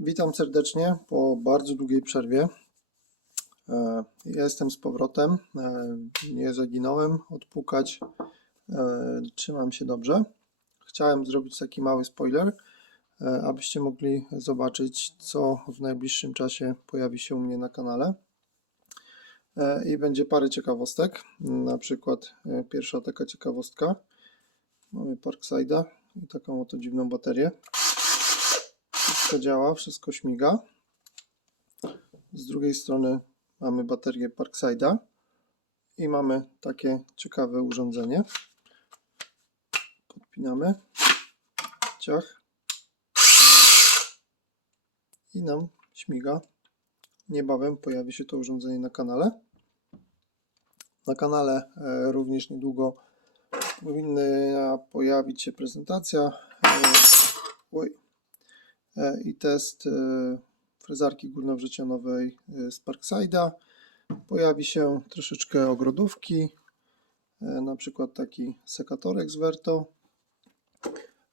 Witam serdecznie po bardzo długiej przerwie. E, Ja jestem z powrotem. E, Nie zaginąłem, odpukać. E, Trzymam się dobrze. Chciałem zrobić taki mały spoiler, abyście mogli zobaczyć, co w najbliższym czasie pojawi się u mnie na kanale. I będzie parę ciekawostek. Na przykład pierwsza taka ciekawostka. Mamy Parkside'a i taką oto dziwną baterię. Wszystko działa, wszystko śmiga. Z drugiej strony mamy baterię Parkside'a i mamy takie ciekawe urządzenie. Podpinamy. Ciach. I nam śmiga. Niebawem pojawi się to urządzenie na kanale. Na kanale e, również niedługo powinna pojawić się prezentacja. e, Oj, i test e, frezarki górnowrzecionowej e, z Parkside'a. Pojawi się troszeczkę ogrodówki, e, na przykład taki sekatorek z Verto.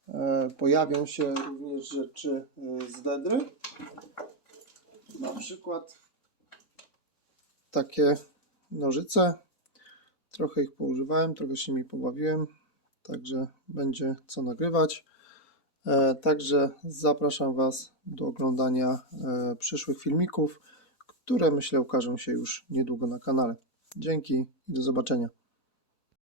E, Pojawią się również rzeczy e, z Dedry, na przykład takie nożyce. Trochę ich poużywałem, trochę się nimi pobawiłem, także będzie co nagrywać. E, Także zapraszam Was do oglądania e, przyszłych filmików, które myślę ukażą się już niedługo na kanale. Dzięki i do zobaczenia.